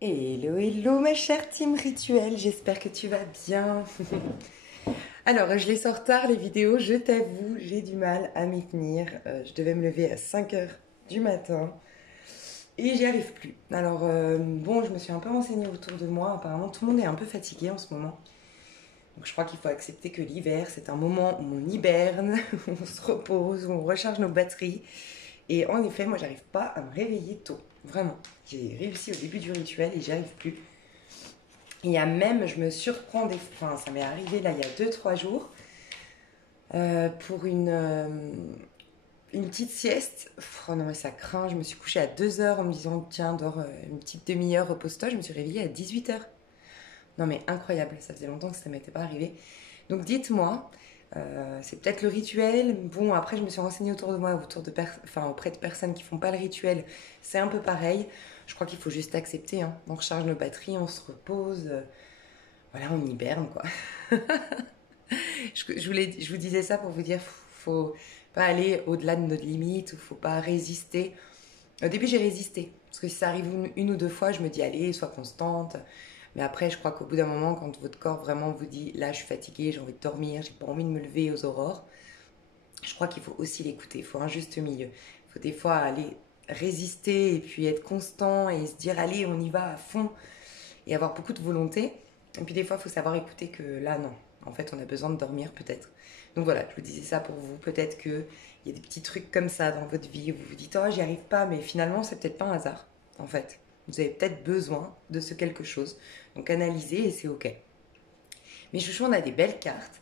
Hello, hello ma chère team rituel, j'espère que tu vas bien. Alors, je les sors tard les vidéos, je t'avoue, j'ai du mal à m'y tenir. Je devais me lever à 5 heures du matin et j'y arrive plus. Alors, bon, je me suis un peu renseignée autour de moi, apparemment tout le monde est un peu fatigué en ce moment. Donc je crois qu'il faut accepter que l'hiver, c'est un moment où on hiberne, où on se repose, où on recharge nos batteries. Et en effet, moi, j'arrive pas à me réveiller tôt. Vraiment. J'ai réussi au début du rituel et j'y arrive plus. Il y a même, je me surprends des... Enfin, ça m'est arrivé là il y a 2 3 jours pour une petite sieste. Oh non mais ça craint, je me suis couchée à 2 heures en me disant tiens, dors une petite demi-heure, repose-toi. Je me suis réveillée à 18 heures. Non mais incroyable, ça faisait longtemps que ça ne m'était pas arrivé. Donc dites-moi, c'est peut-être le rituel. Bon, après je me suis renseignée autour de moi, enfin, auprès de personnes qui font pas le rituel. C'est un peu pareil. Je crois qu'il faut juste accepter, hein. On recharge nos batteries, on se repose. Voilà, on hiberne quoi. Je vous disais ça pour vous dire, faut pas aller au-delà de notre limite, ou faut pas résister. Au début, j'ai résisté. Parce que si ça arrive une ou deux fois, je me dis, allez, sois constante. Mais après, je crois qu'au bout d'un moment, quand votre corps vraiment vous dit, là, je suis fatiguée, j'ai envie de dormir, j'ai pas envie de me lever aux aurores, je crois qu'il faut aussi l'écouter. Il faut un juste milieu. Il faut des fois aller résister et puis être constant et se dire, allez, on y va à fond et avoir beaucoup de volonté. Et puis des fois, il faut savoir écouter que là, non. En fait, on a besoin de dormir peut-être. Donc voilà, je vous disais ça pour vous. Peut-être qu'il y a des petits trucs comme ça dans votre vie où vous vous dites, oh, j'y arrive pas, mais finalement, c'est peut-être pas un hasard, en fait. Vous avez peut-être besoin de ce quelque chose. Donc analysez et c'est OK. Mais chouchou, on a des belles cartes.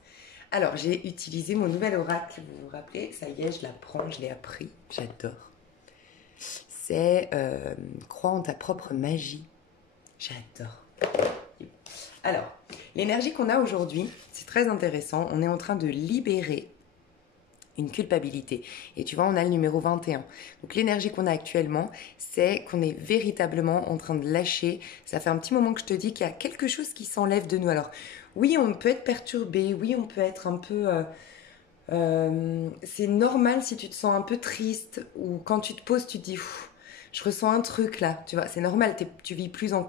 Alors, j'ai utilisé mon nouvel oracle, vous vous rappelez? Ça y est, je l'apprends, je l'ai appris. J'adore. C'est crois en ta propre magie. J'adore. Alors, l'énergie qu'on a aujourd'hui, c'est très intéressant. On est en train de libérer une culpabilité. Et tu vois, on a le numéro 21. Donc l'énergie qu'on a actuellement, c'est qu'on est véritablement en train de lâcher. Ça fait un petit moment que je te dis qu'il y a quelque chose qui s'enlève de nous. Alors, oui, on peut être perturbé, oui, on peut être un peu... c'est normal si tu te sens un peu triste ou quand tu te poses, tu te dis... Je ressens un truc là, tu vois, c'est normal, tu vis plus en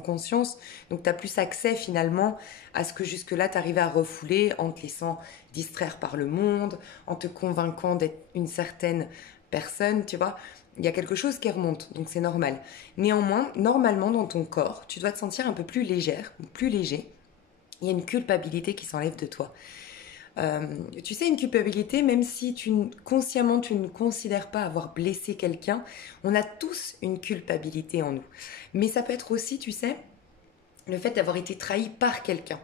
conscience, donc tu as plus accès finalement à ce que jusque-là tu arrivais à refouler en te laissant distraire par le monde, en te convainquant d'être une certaine personne, tu vois. Il y a quelque chose qui remonte, donc c'est normal. Néanmoins, normalement dans ton corps, tu dois te sentir un peu plus légère ou plus léger. Il y a une culpabilité qui s'enlève de toi. Tu sais, une culpabilité, même si consciemment tu ne considères pas avoir blessé quelqu'un, on a tous une culpabilité en nous. Mais ça peut être aussi, tu sais, le fait d'avoir été trahi par quelqu'un.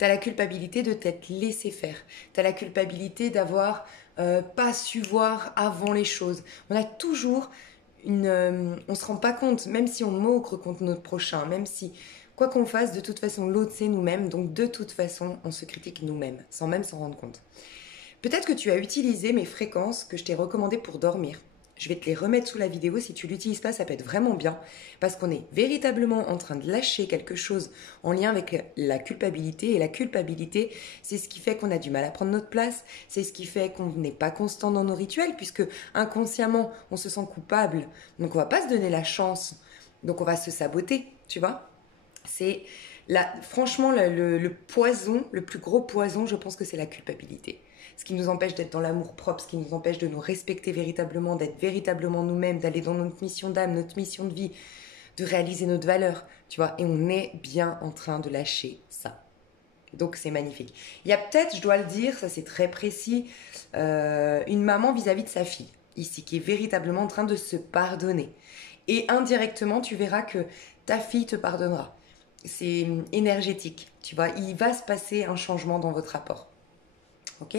Tu as la culpabilité de t'être laissé faire. Tu as la culpabilité d'avoir pas su voir avant les choses. On a toujours on se rend pas compte, même si on maugre contre notre prochain, même si quoi qu'on fasse, de toute façon, l'autre c'est nous-mêmes, donc de toute façon, on se critique nous-mêmes, sans même s'en rendre compte. Peut-être que tu as utilisé mes fréquences que je t'ai recommandées pour dormir. Je vais te les remettre sous la vidéo. Si tu l'utilises pas, ça peut être vraiment bien parce qu'on est véritablement en train de lâcher quelque chose en lien avec la culpabilité. Et la culpabilité, c'est ce qui fait qu'on a du mal à prendre notre place. C'est ce qui fait qu'on n'est pas constant dans nos rituels puisque inconsciemment, on se sent coupable. Donc on va pas se donner la chance. Donc on va se saboter, tu vois. C'est franchement le poison, le plus gros poison, je pense que c'est la culpabilité. Ce qui nous empêche d'être dans l'amour propre, ce qui nous empêche de nous respecter véritablement, d'être véritablement nous-mêmes, d'aller dans notre mission d'âme, notre mission de vie, de réaliser notre valeur, tu vois. Et on est bien en train de lâcher ça. Donc c'est magnifique. Il y a peut-être, je dois le dire, ça c'est très précis, une maman vis-à-vis de sa fille, ici, qui est véritablement en train de se pardonner. Et indirectement, tu verras que ta fille te pardonnera. C'est énergétique, tu vois. Il va se passer un changement dans votre rapport. Ok?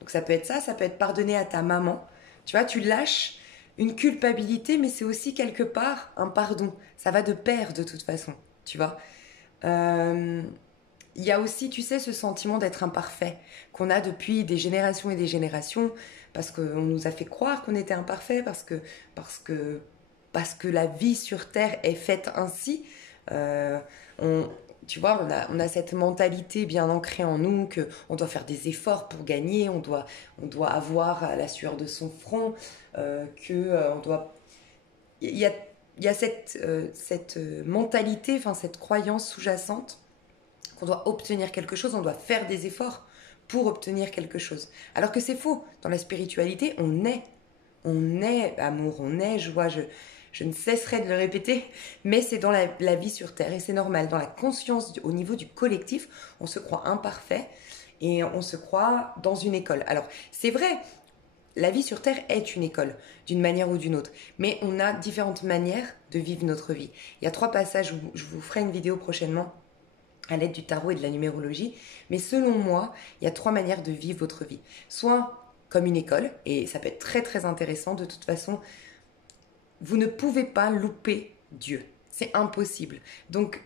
Donc ça peut être ça, ça peut être pardonner à ta maman. Tu vois, tu lâches une culpabilité, mais c'est aussi quelque part un pardon. Ça va de pair de toute façon, tu vois. Il y a aussi, tu sais, ce sentiment d'être imparfait qu'on a depuis des générations et des générations, parce qu'on nous a fait croire qu'on était imparfait, parce que, parce que la vie sur Terre est faite ainsi. Euh, on, Tu vois, on a cette mentalité bien ancrée en nous que on doit faire des efforts pour gagner, on doit avoir la sueur de son front, on doit... Il y a il y a cette mentalité, enfin cette croyance sous-jacente qu'on doit obtenir quelque chose, on doit faire des efforts pour obtenir quelque chose. Alors que c'est faux. Dans la spiritualité, on est amour, on est joie. Je ne cesserai de le répéter, mais c'est dans la vie sur Terre et c'est normal. Dans la conscience, au niveau du collectif, on se croit imparfait et on se croit dans une école. Alors, c'est vrai, la vie sur Terre est une école, d'une manière ou d'une autre. Mais on a différentes manières de vivre notre vie. Il y a 3 passages où je vous ferai une vidéo prochainement à l'aide du tarot et de la numérologie. Mais selon moi, il y a 3 manières de vivre votre vie. Soit comme une école, et ça peut être très très intéressant. De toute façon, vous ne pouvez pas louper Dieu. C'est impossible. Donc,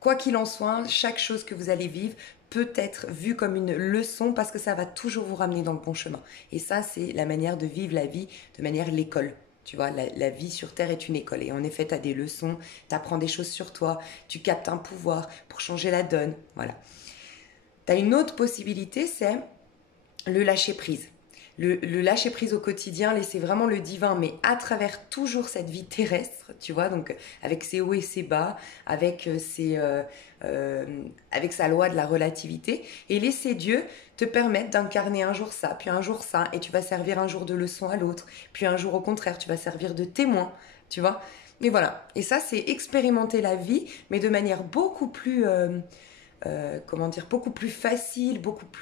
quoi qu'il en soit, chaque chose que vous allez vivre peut être vue comme une leçon parce que ça va toujours vous ramener dans le bon chemin. Et ça, c'est la manière de vivre la vie, de manière l'école. Tu vois, la vie sur Terre est une école. Et en effet, tu as des leçons, tu apprends des choses sur toi, tu captes un pouvoir pour changer la donne. Voilà. Tu as une autre possibilité, c'est le lâcher-prise. Le lâcher-prise au quotidien, laisser vraiment le divin, mais à travers toujours cette vie terrestre, tu vois, donc avec ses hauts et ses bas, avec sa loi de la relativité, et laisser Dieu te permettre d'incarner un jour ça, puis un jour ça, et tu vas servir un jour de leçon à l'autre, puis un jour au contraire, tu vas servir de témoin, tu vois. Et voilà, et ça c'est expérimenter la vie, mais de manière beaucoup plus... beaucoup plus facile, beaucoup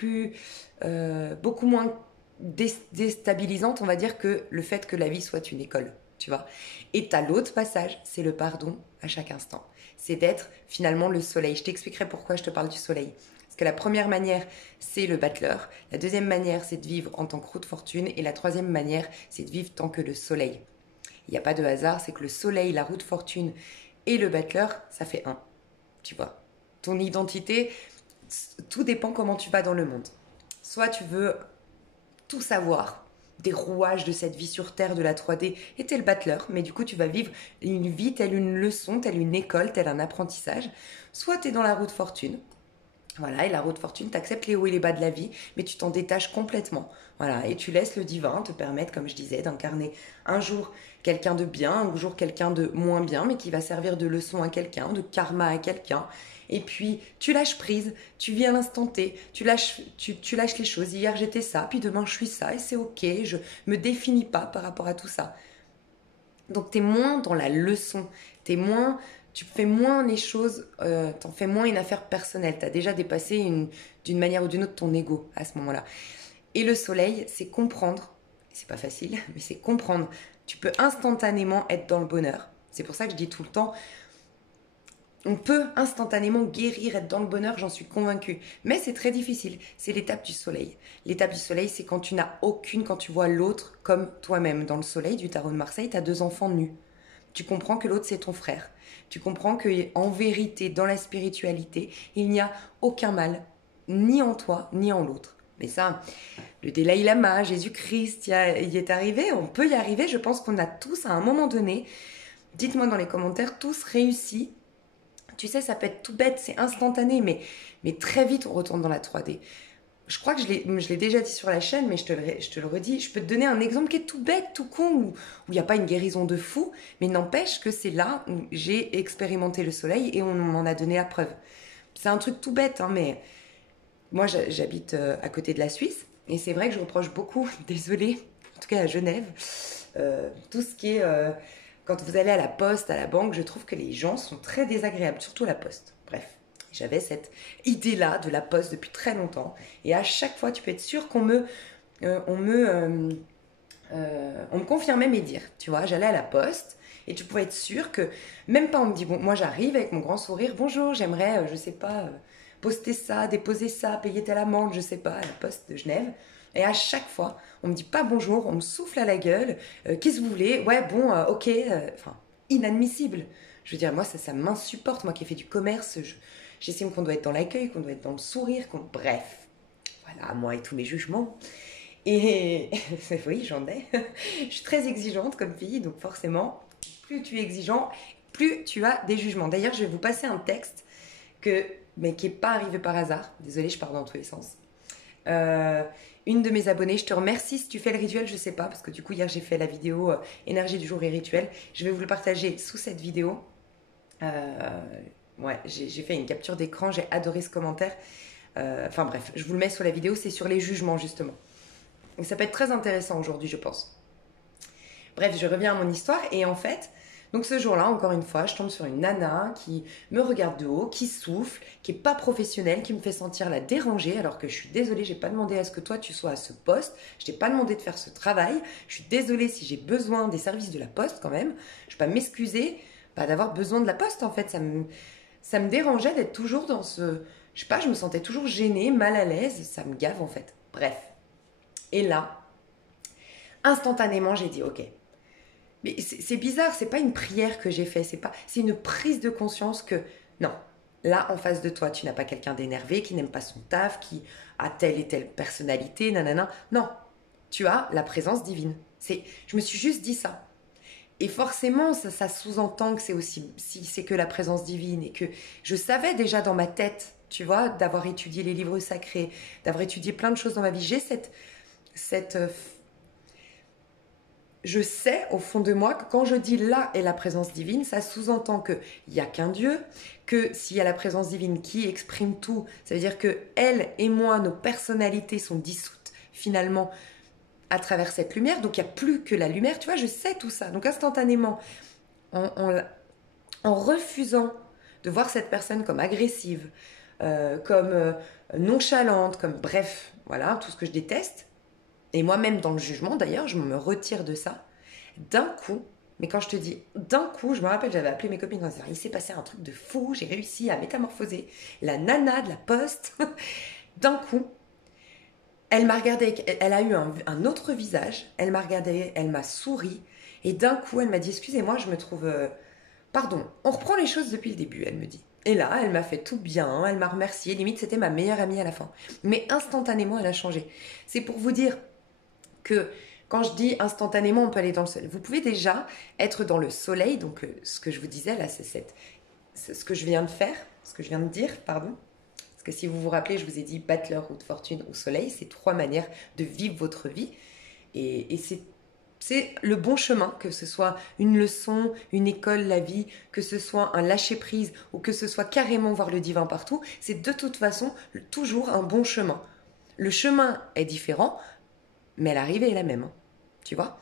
moins déstabilisante, on va dire, que le fait que la vie soit une école, tu vois. Et t'as l'autre passage, c'est le pardon à chaque instant. C'est d'être finalement le soleil. Je t'expliquerai pourquoi je te parle du soleil. Parce que la première manière, c'est le battleur. La deuxième manière, c'est de vivre en tant que roue de fortune. Et la troisième manière, c'est de vivre tant que le soleil. Il n'y a pas de hasard, c'est que le soleil, la roue de fortune et le battleur, ça fait un. Tu vois. Ton identité, tout dépend comment tu vas dans le monde. Soit tu veux tout savoir, des rouages de cette vie sur Terre, de la 3D, et t'es le battleur, mais du coup tu vas vivre une vie telle une leçon, telle une école, tel un apprentissage. Soit t'es dans la roue de fortune, voilà, et la roue de fortune, t'acceptes les hauts et les bas de la vie, mais tu t'en détaches complètement. Voilà, et tu laisses le divin te permettre, comme je disais, d'incarner un jour quelqu'un de bien, un jour quelqu'un de moins bien, mais qui va servir de leçon à quelqu'un, de karma à quelqu'un. Et puis, tu lâches prise, tu vis à l'instant T, tu lâches les choses. Hier, j'étais ça, puis demain, je suis ça, et c'est ok, je me définis pas par rapport à tout ça. Donc, t'es moins dans la leçon, tu fais moins les choses, t'en fais moins une affaire personnelle. T'as déjà dépassé d'une manière ou d'une autre ton ego à ce moment-là. Et le soleil, c'est comprendre, c'est pas facile, mais c'est comprendre. Tu peux instantanément être dans le bonheur. C'est pour ça que je dis tout le temps, on peut instantanément guérir, être dans le bonheur, j'en suis convaincue. Mais c'est très difficile. C'est l'étape du soleil. L'étape du soleil, c'est quand quand tu vois l'autre comme toi-même. Dans le soleil du tarot de Marseille, tu as 2 enfants nus. Tu comprends que l'autre, c'est ton frère. Tu comprends qu'en vérité, dans la spiritualité, il n'y a aucun mal, ni en toi, ni en l'autre. Mais ça, le Dalai Lama, Jésus-Christ, y est arrivé, on peut y arriver. Je pense qu'on a tous, à un moment donné, dites-moi dans les commentaires, tous réussi. Tu sais, ça peut être tout bête, c'est instantané, mais très vite, on retourne dans la 3D. Je crois que je l'ai déjà dit sur la chaîne, mais je te le redis. Je peux te donner un exemple qui est tout bête, tout con, où il n'y a pas une guérison de fou, mais n'empêche que c'est là où j'ai expérimenté le soleil et on m'en a donné la preuve. C'est un truc tout bête, hein, mais moi, j'habite à côté de la Suisse, et c'est vrai que je reproche beaucoup, désolée, en tout cas à Genève, tout ce qui est... quand vous allez à la poste, à la banque, je trouve que les gens sont très désagréables, surtout la poste. Bref, j'avais cette idée-là de la poste depuis très longtemps. Et à chaque fois, tu peux être sûr qu'on on me confirmait mes dires. Tu vois, j'allais à la poste et tu pouvais être sûr que, même pas on me dit, bon, moi j'arrive avec mon grand sourire, bonjour, j'aimerais, je sais pas, poster ça, déposer ça, payer telle amende, je sais pas, à la poste de Genève. Et à chaque fois, on me dit pas bonjour, on me souffle à la gueule, qu'est-ce que vous voulez? Ouais, bon, ok, enfin, inadmissible. Je veux dire, moi, ça m'insupporte, moi qui ai fait du commerce, j'estime qu'on doit être dans l'accueil, qu'on doit être dans le sourire, bref, voilà, moi et tous mes jugements. Et oui, j'en ai. Je suis très exigeante comme fille, donc forcément, plus tu es exigeant, plus tu as des jugements. D'ailleurs, je vais vous passer un texte mais qui n'est pas arrivé par hasard. Désolée, je pars dans tous les sens. une de mes abonnées. Je te remercie si tu fais le rituel, je sais pas, parce que du coup, hier, j'ai fait la vidéo énergie du jour et rituel. Je vais vous le partager sous cette vidéo. Ouais, j'ai fait une capture d'écran, j'ai adoré ce commentaire. Enfin bref, je vous le mets sur la vidéo, c'est sur les jugements justement. Donc ça peut être très intéressant aujourd'hui, je pense. Bref, je reviens à mon histoire et en fait, donc ce jour-là, encore une fois, je tombe sur une nana qui me regarde de haut, qui souffle, qui est pas professionnelle, qui me fait sentir la dérangée alors que je suis désolée, j'ai pas demandé à ce que toi tu sois à ce poste, je t'ai pas demandé de faire ce travail, je suis désolée si j'ai besoin des services de la poste quand même, je vais pas m'excuser d'avoir besoin de la poste en fait, ça me dérangeait d'être toujours dans ce... Je sais pas, je me sentais toujours gênée, mal à l'aise, ça me gave en fait. Bref. Et là, instantanément, j'ai dit ok. Mais c'est bizarre, c'est pas une prière que j'ai fait, c'est une prise de conscience que non, là en face de toi, tu n'as pas quelqu'un d'énervé qui n'aime pas son taf, qui a telle et telle personnalité, nanana. Non, tu as la présence divine. Je me suis juste dit ça. Et forcément, ça sous-entend que c'est aussi, si c'est que la présence divine et que je savais déjà dans ma tête, tu vois, d'avoir étudié les livres sacrés, d'avoir étudié plein de choses dans ma vie. J'ai je sais au fond de moi que quand je dis là est la présence divine, ça sous-entend qu'il n'y a qu'un Dieu, que s'il y a la présence divine qui exprime tout, ça veut dire que elle et moi, nos personnalités sont dissoutes finalement à travers cette lumière, donc il n'y a plus que la lumière, tu vois, je sais tout ça. Donc instantanément, en refusant de voir cette personne comme agressive, comme nonchalante, comme bref, voilà, tout ce que je déteste, et moi-même dans le jugement d'ailleurs, je me retire de ça, d'un coup, mais quand je te dis d'un coup, je me rappelle, j'avais appelé mes copines en disant, il s'est passé un truc de fou, j'ai réussi à métamorphoser la nana de la poste, d'un coup, elle m'a regardé, elle a eu un autre visage, elle m'a regardé, elle m'a souri, et d'un coup, elle m'a dit, excusez-moi, je me trouve... pardon, on reprend les choses depuis le début, elle me dit. Et là, elle m'a fait tout bien, elle m'a remercié, limite c'était ma meilleure amie à la fin. Mais instantanément, elle a changé. C'est pour vous dire que quand je dis instantanément, on peut aller dans le soleil. Vous pouvez déjà être dans le soleil, donc ce que je vous disais là, c'est ce que je viens de faire, ce que je viens de dire, pardon. Parce que si vous vous rappelez, je vous ai dit battleur, roue de fortune ou soleil, c'est 3 manières de vivre votre vie. Et c'est le bon chemin, que ce soit une leçon, une école, la vie, que ce soit un lâcher-prise ou que ce soit carrément voir le divin partout, c'est de toute façon toujours un bon chemin. Le chemin est différent, mais l'arrivée est la même, hein, tu vois.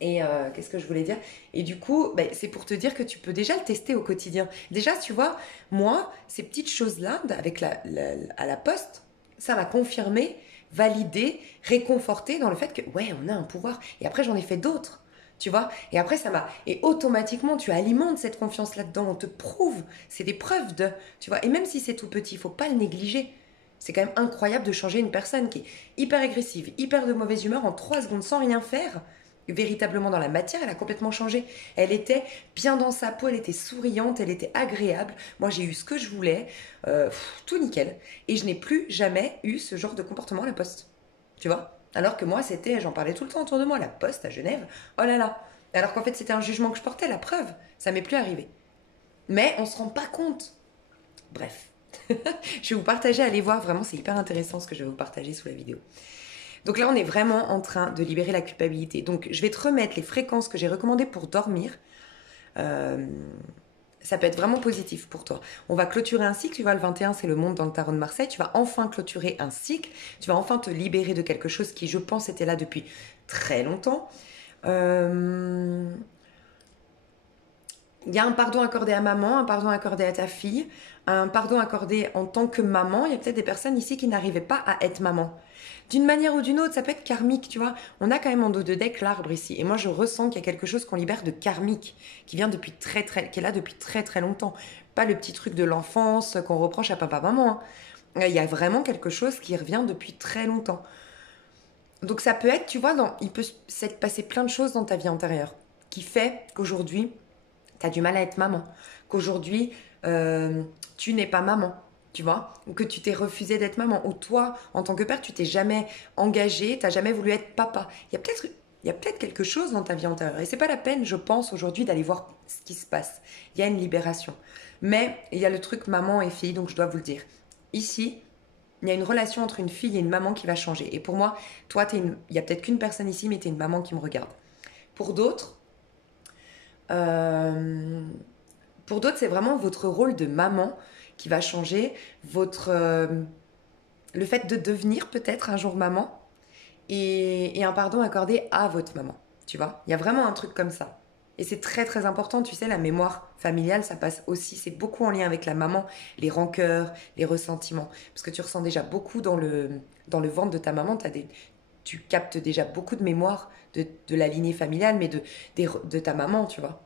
Et qu'est-ce que je voulais dire? Et du coup, c'est pour te dire que tu peux déjà le tester au quotidien. Déjà, tu vois, moi, ces petites choses-là, avec à la poste, ça m'a confirmé, validé, réconforté dans le fait que, ouais, on a un pouvoir. Et après, j'en ai fait d'autres, tu vois. Et après, ça m'a... Et automatiquement, tu alimentes cette confiance là-dedans. On te prouve, c'est des preuves de... Tu vois, et même si c'est tout petit, il faut pas le négliger. C'est quand même incroyable de changer une personne qui est hyper agressive, hyper de mauvaise humeur en 3 secondes sans rien faire. Véritablement dans la matière, elle a complètement changé. Elle était bien dans sa peau, elle était souriante, elle était agréable. Moi, j'ai eu ce que je voulais, tout nickel. Et je n'ai plus jamais eu ce genre de comportement à la poste. Tu vois? Alors que moi, j'en parlais tout le temps autour de moi, la poste à Genève, oh là là. Alors qu'en fait, c'était un jugement que je portais, la preuve. Ça m'est plus arrivé. Mais on se rend pas compte. Bref. Je vais vous partager, allez voir, vraiment, c'est hyper intéressant ce que je vais vous partager sous la vidéo. Donc là, on est vraiment en train de libérer la culpabilité. Donc, je vais te remettre les fréquences que j'ai recommandées pour dormir. Ça peut être vraiment positif pour toi. On va clôturer un cycle. Tu vois, le 21, c'est le monde dans le tarot de Marseille. Tu vas enfin clôturer un cycle. Tu vas enfin te libérer de quelque chose qui, je pense, était là depuis très longtemps. Il y a un pardon accordé à maman, un pardon accordé à ta fille, un pardon accordé en tant que maman. Il y a peut-être des personnes ici qui n'arrivaient pas à être maman. D'une manière ou d'une autre, ça peut être karmique, tu vois. On a quand même en dos de deck l'arbre ici. Et moi, je ressens qu'il y a quelque chose qu'on libère de karmique, qui vient depuis qui est là depuis très très longtemps. Pas le petit truc de l'enfance qu'on reproche à papa-maman. Il y a vraiment quelque chose qui revient depuis très longtemps. Donc ça peut être, tu vois, il peut s'être passé plein de choses dans ta vie antérieure qui fait qu'aujourd'hui, tu as du mal à être maman. Qu'aujourd'hui, tu n'es pas maman. Tu vois, ou que tu t'es refusé d'être maman, ou toi, en tant que père, tu t'es jamais engagé, tu n'as jamais voulu être papa. Il y a peut-être quelque chose dans ta vie antérieure. Et c'est pas la peine, je pense, aujourd'hui, d'aller voir ce qui se passe. Il y a une libération. Mais il y a le truc maman et fille, donc je dois vous le dire. Ici, Il y a une relation entre une fille et une maman qui va changer. Et pour moi, toi, il y a peut-être qu'une personne ici, mais tu es une maman qui me regarde. Pour d'autres, c'est vraiment votre rôle de maman qui va changer. Le fait de devenir peut-être un jour maman et un pardon accordé à votre maman. Tu vois, il y a vraiment un truc comme ça. Et c'est très très important, tu sais, la mémoire familiale, ça passe aussi, c'est beaucoup en lien avec la maman, les rancœurs, les ressentiments. Parce que tu ressens déjà beaucoup dans le ventre de ta maman, tu captes déjà beaucoup de mémoire de la lignée familiale, mais de ta maman, tu vois.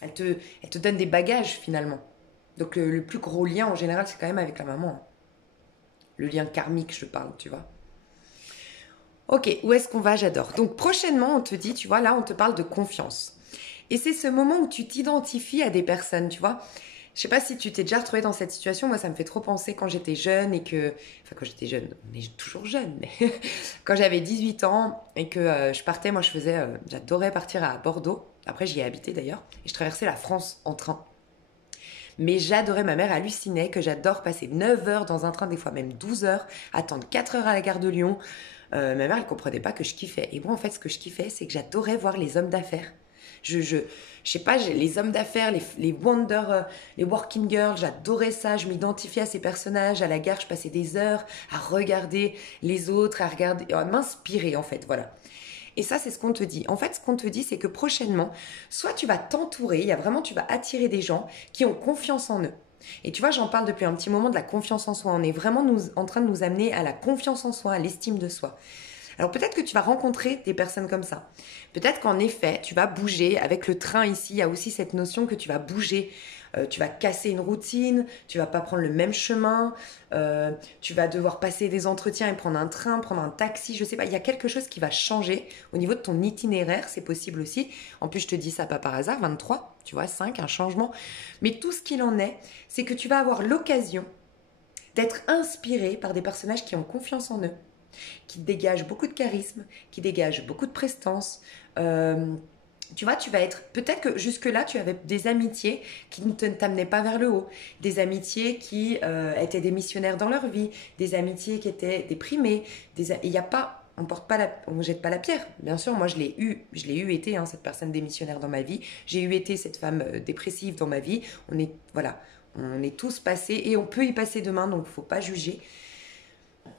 Elle te donne des bagages finalement. Donc le plus gros lien en général, c'est quand même avec la maman. Le lien karmique, je parle, tu vois. Ok, où est-ce qu'on va? J'adore. Donc prochainement, on te dit, tu vois, là, on te parle de confiance. Et c'est ce moment où tu t'identifies à des personnes, tu vois. Je sais pas si tu t'es déjà retrouvé dans cette situation. Moi, ça me fait trop penser quand j'étais jeune et que... Enfin, quand j'étais jeune, on est toujours jeune, mais... quand j'avais 18 ans et que je partais, moi, j'adorais partir à Bordeaux. Après, j'y ai habité d'ailleurs. Et je traversais la France en train. Mais j'adorais, ma mère hallucinait que j'adore passer 9 heures dans un train, des fois même 12 heures, attendre 4 heures à la gare de Lyon. Ma mère, elle comprenait pas que je kiffais. Et moi, en fait, ce que je kiffais, c'est que j'adorais voir les hommes d'affaires. Je sais pas, les hommes d'affaires, les working girls, j'adorais ça. Je m'identifiais à ces personnages. À la gare, je passais des heures à regarder les autres, à m'inspirer, en fait, voilà. Et ça, c'est ce qu'on te dit. En fait, ce qu'on te dit, c'est que prochainement, soit tu vas t'entourer, tu vas attirer des gens qui ont confiance en eux. Et tu vois, j'en parle depuis un petit moment de la confiance en soi. On est vraiment en train de nous amener à la confiance en soi, à l'estime de soi. Alors peut-être que tu vas rencontrer des personnes comme ça. Peut-être qu'en effet, tu vas bouger. Avec le train ici, il y a aussi cette notion que tu vas bouger. Tu vas casser une routine, tu vas pas prendre le même chemin, tu vas devoir passer des entretiens et prendre un train, prendre un taxi, je sais pas. Il y a quelque chose qui va changer au niveau de ton itinéraire, c'est possible aussi. En plus, je te dis ça pas par hasard, 23, tu vois, 5, un changement. Mais tout ce qu'il en est, c'est que tu vas avoir l'occasion d'être inspiré par des personnages qui ont confiance en eux, qui dégagent beaucoup de charisme, qui dégagent beaucoup de prestance. Tu vois, tu vas être... Peut-être que jusque-là, tu avais des amitiés qui ne t'amenaient pas vers le haut. Des amitiés qui étaient des missionnaires dans leur vie. Des amitiés qui étaient déprimées. Il n'y a pas... On ne jette pas la pierre. Bien sûr, moi, je l'ai eu été, hein, cette personne démissionnaire dans ma vie. J'ai eu été cette femme dépressive dans ma vie. On est tous passés et on peut y passer demain, donc il ne faut pas juger.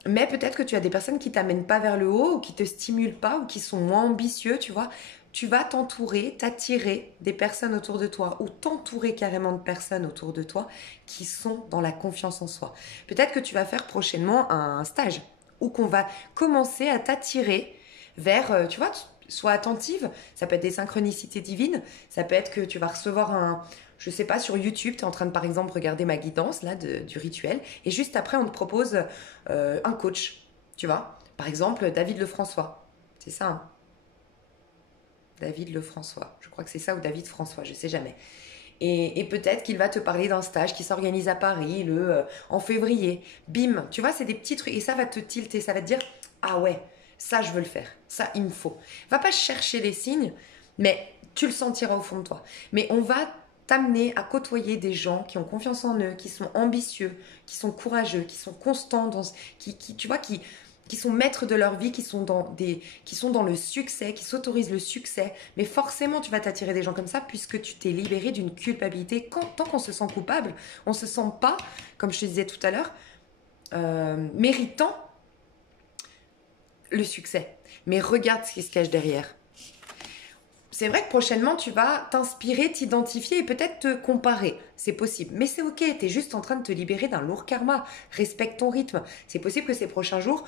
Mais peut-être que tu as des personnes qui t'amènent pas vers le haut ou qui te stimulent pas ou qui sont moins ambitieux, tu vois. Tu vas t'entourer, t'attirer des personnes autour de toi ou t'entourer carrément de personnes autour de toi qui sont dans la confiance en soi. Peut-être que tu vas faire prochainement un stage ou qu'on va commencer à t'attirer vers, tu vois, sois attentive. Ça peut être des synchronicités divines, ça peut être que tu vas recevoir je sais pas, sur YouTube, tu es en train de par exemple regarder ma guidance là du rituel et juste après on te propose un coach, tu vois. Par exemple, David Lefrançois, c'est ça, hein. David Lefrançois, je crois que c'est ça ou David François, je sais jamais. Et peut-être qu'il va te parler d'un stage qui s'organise à Paris en février. Bim, tu vois, c'est des petits trucs et ça va te tilter, ça va te dire ah ouais, ça je veux le faire, ça il me faut. Va pas chercher des signes, mais tu le sentiras au fond de toi. Mais on va t'amener à côtoyer des gens qui ont confiance en eux, qui sont ambitieux, qui sont courageux, qui sont constants, tu vois, qui sont maîtres de leur vie, qui sont dans le succès, qui s'autorisent le succès. Mais forcément, tu vas t'attirer des gens comme ça puisque tu t'es libéré d'une culpabilité. Tant qu'on se sent coupable, on ne se sent pas, comme je te disais tout à l'heure, méritant le succès. Mais regarde ce qui se cache derrière. C'est vrai que prochainement, tu vas t'inspirer, t'identifier et peut-être te comparer. C'est possible. Mais c'est ok, tu es juste en train de te libérer d'un lourd karma. Respecte ton rythme. C'est possible que ces prochains jours,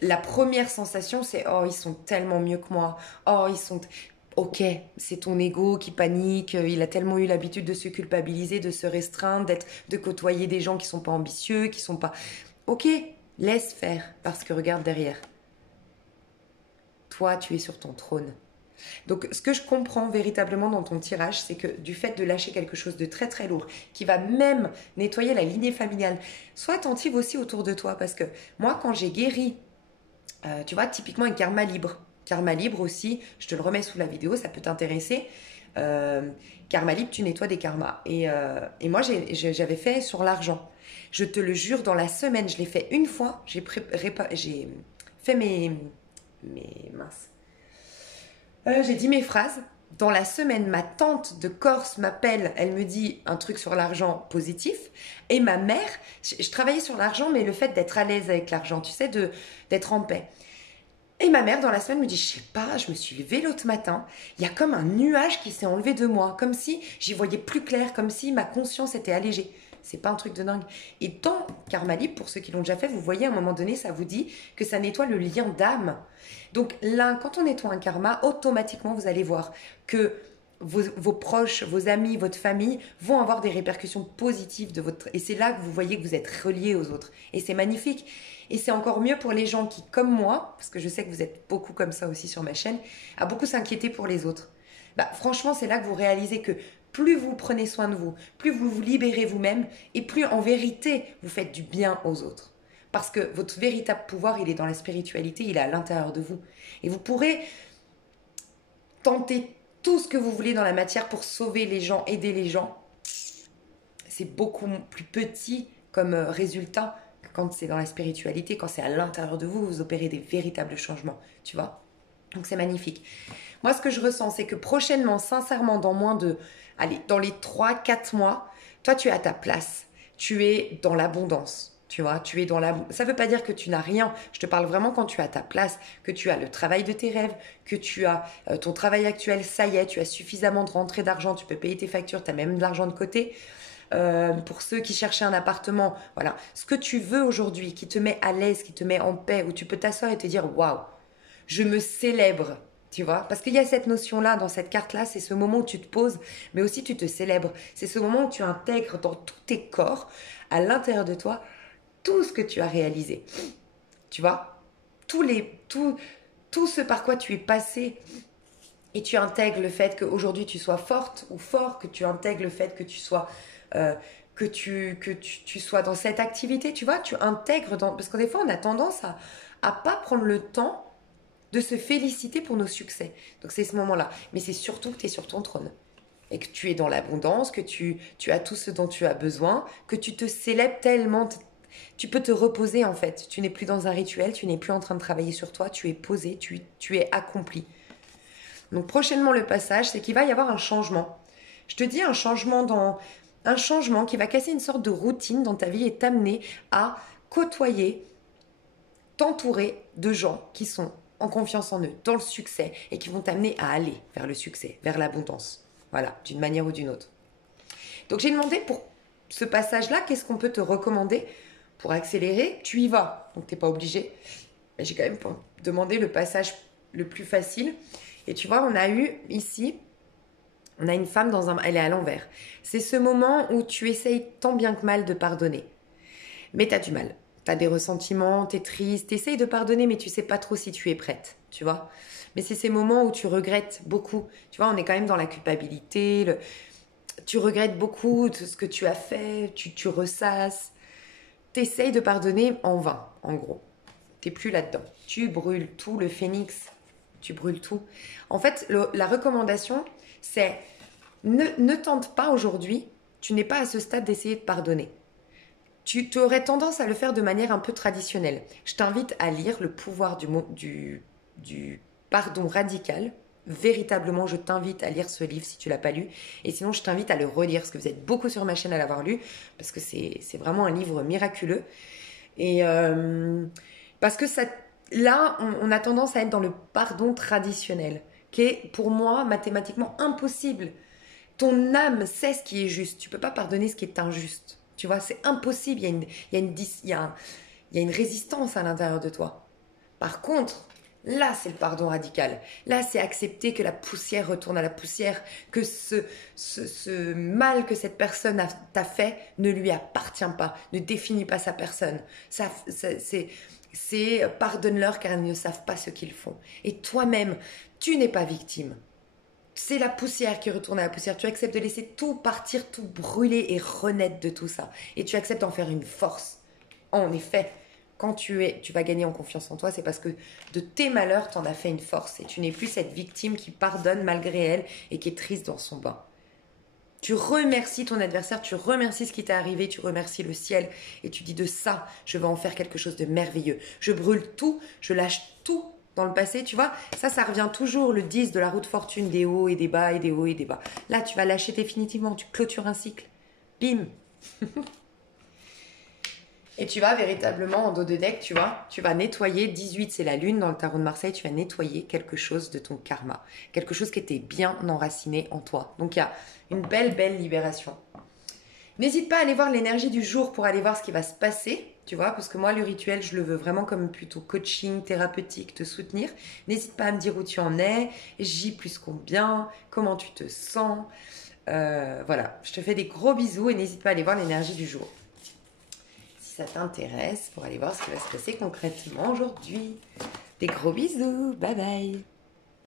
la première sensation, c'est « Oh, ils sont tellement mieux que moi. Oh, ils sont... » Ok, c'est ton ego qui panique. Il a tellement eu l'habitude de se culpabiliser, de se restreindre, de côtoyer des gens qui sont pas ambitieux, qui sont pas... Ok, laisse faire. Parce que regarde derrière. Toi, tu es sur ton trône. Donc, ce que je comprends véritablement dans ton tirage, c'est que du fait de lâcher quelque chose de très très lourd, qui va même nettoyer la lignée familiale, sois attentive aussi autour de toi. Parce que moi, quand j'ai guéri, tu vois, typiquement un karma libre aussi, je te le remets sous la vidéo, ça peut t'intéresser. Karma Libre, tu nettoies des karmas. Et moi, j'avais fait sur l'argent. Je te le jure, dans la semaine, je l'ai fait une fois. J'ai fait mince. J'ai dit mes phrases. Dans la semaine, ma tante de Corse m'appelle, elle me dit un truc sur l'argent positif. Et ma mère, je travaillais sur l'argent, mais le fait d'être à l'aise avec l'argent, tu sais, d'être en paix. Et ma mère, dans la semaine, me dit, je sais pas, je me suis levée l'autre matin, il y a comme un nuage qui s'est enlevé de moi, comme si j'y voyais plus clair, comme si ma conscience était allégée. C'est pas un truc de dingue. Et dans Karma Libre, pour ceux qui l'ont déjà fait, vous voyez, à un moment donné, ça vous dit que ça nettoie le lien d'âme. Donc là, quand on nettoie un karma, automatiquement, vous allez voir que vos proches, vos amis, votre famille vont avoir des répercussions positives de votre... Et c'est là que vous voyez que vous êtes reliés aux autres. Et c'est magnifique. Et c'est encore mieux pour les gens qui, comme moi, parce que je sais que vous êtes beaucoup comme ça aussi sur ma chaîne, à beaucoup s'inquiéter pour les autres. Bah, franchement, c'est là que vous réalisez que plus vous prenez soin de vous, plus vous vous libérez vous-même, et plus en vérité, vous faites du bien aux autres. Parce que votre véritable pouvoir, il est dans la spiritualité, il est à l'intérieur de vous. Et vous pourrez tenter tout ce que vous voulez dans la matière pour sauver les gens, aider les gens. C'est beaucoup plus petit comme résultat que quand c'est dans la spiritualité, quand c'est à l'intérieur de vous, vous opérez des véritables changements, tu vois. Donc c'est magnifique. Moi, ce que je ressens, c'est que prochainement, sincèrement, dans les 3-4 mois, toi, tu es à ta place. Tu es dans l'abondance. Tu vois, tu es dans la... Ça ne veut pas dire que tu n'as rien. Je te parle vraiment quand tu as ta place, que tu as le travail de tes rêves, que tu as ton travail actuel, ça y est, tu as suffisamment de rentrée d'argent, tu peux payer tes factures, tu as même de l'argent de côté. Pour ceux qui cherchaient un appartement, voilà. Ce que tu veux aujourd'hui, qui te met à l'aise, qui te met en paix, où tu peux t'asseoir et te dire « Waouh, je me célèbre ». Tu vois, parce qu'il y a cette notion-là, dans cette carte-là, c'est ce moment où tu te poses, mais aussi tu te célèbres. C'est ce moment où tu intègres dans tous tes corps, à l'intérieur de toi, tout ce que tu as réalisé. Tu vois, tout ce par quoi tu es passé, et tu intègres le fait qu'aujourd'hui tu sois forte ou fort, que tu intègres le fait que tu sois... que tu sois dans cette activité, tu vois, tu intègres dans... Parce que des fois, on a tendance à pas prendre le temps de se féliciter pour nos succès. Donc, c'est ce moment-là. Mais c'est surtout que tu es sur ton trône et que tu es dans l'abondance, que tu as tout ce dont tu as besoin, que tu te célèbres tellement... Tu peux te reposer, en fait. Tu n'es plus dans un rituel, tu n'es plus en train de travailler sur toi, tu es posé, tu es accompli. Donc, prochainement, le passage, c'est qu'il va y avoir un changement. Je te dis un changement qui va casser une sorte de routine dans ta vie et t'amener à côtoyer, t'entourer de gens qui sont en confiance en eux, dans le succès et qui vont t'amener à aller vers le succès, vers l'abondance. Voilà, d'une manière ou d'une autre. Donc j'ai demandé pour ce passage-là, qu'est-ce qu'on peut te recommander pour accélérer? Tu y vas, donc tu n'es pas obligé. Mais j'ai quand même demandé le passage le plus facile. Et tu vois, on a eu ici... On a une femme elle est à l'envers. C'est ce moment où tu essayes tant bien que mal de pardonner. Mais tu as du mal. Tu as des ressentiments, tu es triste, tu essayes de pardonner, mais tu sais pas trop si tu es prête, tu vois. Mais c'est ces moments où tu regrettes beaucoup. Tu vois, on est quand même dans la culpabilité. Tu regrettes beaucoup de ce que tu as fait, tu ressasses. Tu essayes de pardonner en vain, en gros. Tu n'es plus là-dedans. Tu brûles tout, le phénix, tu brûles tout. En fait, la recommandation... c'est ne tente pas aujourd'hui, tu n'es pas à ce stade d'essayer de pardonner. Tu aurais tendance à le faire de manière un peu traditionnelle. Je t'invite à lire Le pouvoir du pardon radical. Véritablement, je t'invite à lire ce livre si tu ne l'as pas lu. Et sinon, je t'invite à le relire parce que vous êtes beaucoup sur ma chaîne à l'avoir lu. Parce que c'est vraiment un livre miraculeux. Et parce que là, on a tendance à être dans le pardon traditionnel, qui est pour moi mathématiquement impossible. Ton âme sait ce qui est juste. Tu ne peux pas pardonner ce qui est injuste. Tu vois, c'est impossible. Il y a une résistance à l'intérieur de toi. Par contre, là, c'est le pardon radical. Là, c'est accepter que la poussière retourne à la poussière, que ce mal que cette personne t'a fait ne lui appartient pas, ne définit pas sa personne. C'est pardonne-leur car ils ne savent pas ce qu'ils font. Et toi-même, tu n'es pas victime. C'est la poussière qui retourne à la poussière. Tu acceptes de laisser tout partir, tout brûler et renaître de tout ça. Et tu acceptes d'en faire une force. En effet, quand tu vas gagner en confiance en toi, c'est parce que de tes malheurs, tu en as fait une force. Et tu n'es plus cette victime qui pardonne malgré elle et qui est triste dans son bain. Tu remercies ton adversaire, tu remercies ce qui t'est arrivé, tu remercies le ciel et tu dis de ça, je vais en faire quelque chose de merveilleux. Je brûle tout, je lâche tout dans le passé, tu vois. Ça revient toujours, le 10 de la roue de fortune, des hauts et des bas et des hauts et des bas. Là, tu vas lâcher définitivement, tu clôtures un cycle. Bim. Et tu vas véritablement en dos de deck, tu vois, tu vas nettoyer, 18 c'est la lune dans le tarot de Marseille, tu vas nettoyer quelque chose de ton karma, quelque chose qui était bien enraciné en toi. Donc il y a une belle libération. N'hésite pas à aller voir l'énergie du jour pour aller voir ce qui va se passer, tu vois, parce que moi le rituel je le veux vraiment comme plutôt coaching, thérapeutique, te soutenir. N'hésite pas à me dire où tu en es, J plus combien, comment tu te sens. Voilà, je te fais des gros bisous et n'hésite pas à aller voir l'énergie du jour. Si ça t'intéresse, pour aller voir ce qui va se passer concrètement aujourd'hui. Des gros bisous, bye bye.